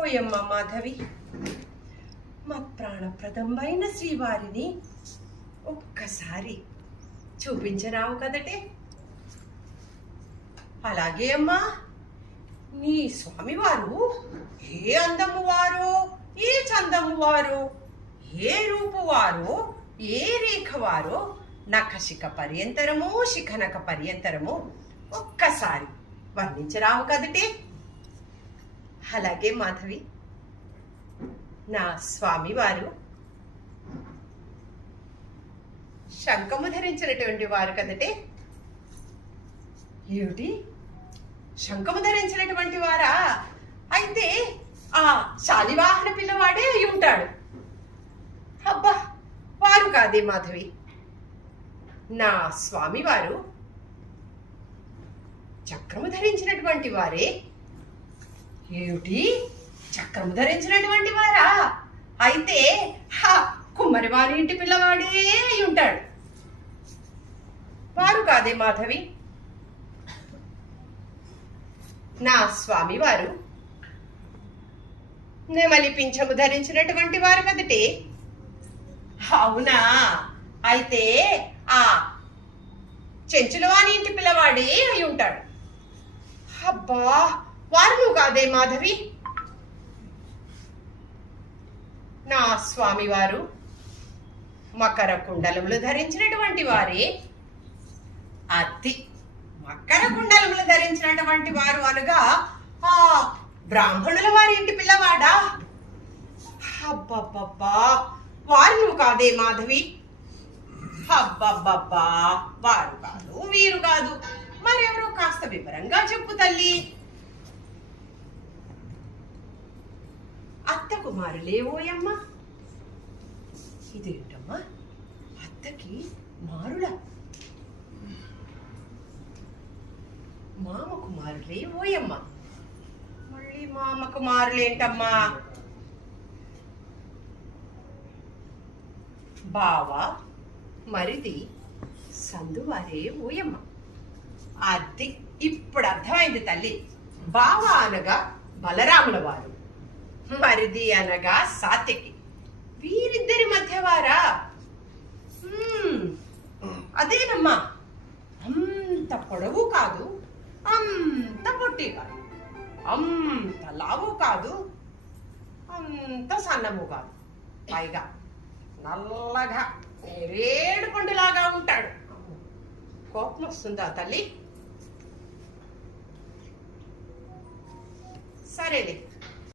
ఓయమ్మ మాధవి, మా ప్రాణప్రదమైన శ్రీవారిని ఒక్కసారి చూపించరావు కదటే. అలాగే అమ్మా, నీ స్వామివారు ఏ అందము వారో, ఏ చందము వారో, ఏ రూపు వారో, ఏ రేఖ వారో, నఖశిఖ పర్యంతరము శిఖనక పర్యంతరము ఒక్కసారి వర్ణించరావు కదటే. అలాగే మాధవి, నా స్వామివారు శంఖము ధరించినటువంటి వారు కదటే. ఏమిటి, శంఖము ధరించినటువంటి వారా? అయితే ఆ శాలివాహన పిల్లవాడే అయి ఉంటాడు. అబ్బా, వారు కాదే మాధవి, నా స్వామివారు చక్రము ధరించినటువంటి వారే. ఏమిటి, చక్రము ధరించినటువంటి వారా? అయితే కుమ్మరి వారి ఇంటి పిల్లవాడే అయి ఉంటాడు. వారు కాదే మాధవి, నా స్వామివారు నెమలి పింఛము ధరించినటువంటి వారు కదటే. అవునా? అయితే ఆ చెంచులవాణి ఇంటి పిల్లవాడే అయి ఉంటాడు. అబ్బా, వారు నువ్వు కాదే మాధవి, నా స్వామివారు మకర కుండలములు ధరించినటువంటి వారే. అతి మకర కుండలములు ధరించినటువంటి వారు అనగా ఆ బ్రాహ్మణుల వారి ఇంటి పిల్లవాడా? అబ్బబ్బబ్బా, వారు నువ్వు కాదే మాధవి. అబ్బబ్బబ్బా, వారు కాదు, వీరు కాదు, మరెవరో కాస్త వివరంగా చెప్పు తల్లి. అత్త కుమారులే ఓయమ్మ. ఇదేంటమ్మా, అత్తకి మారుల? మామ కుమారులే ఓయమ్మ. మళ్ళీ మామ కుమారులేంటమ్మా? బావ మరిది సందువారే ఓయమ్మ. అది ఇప్పుడు అర్థమైంది తల్లి. బావ అనగా బలరాముల వారు, మరిది అనగా సాత్యకి, వీరిద్దరి మధ్య వారా? అదేనమ్మా, అంత పొడవు కాదు, అంత పొట్టి కాదు, అంత లావు కాదు, అంత సన్నము కాదు, పైగా నల్లగా నేరేడు పండులాగా ఉంటాడు. కోపం వస్తుందా తల్లి? సరేలే,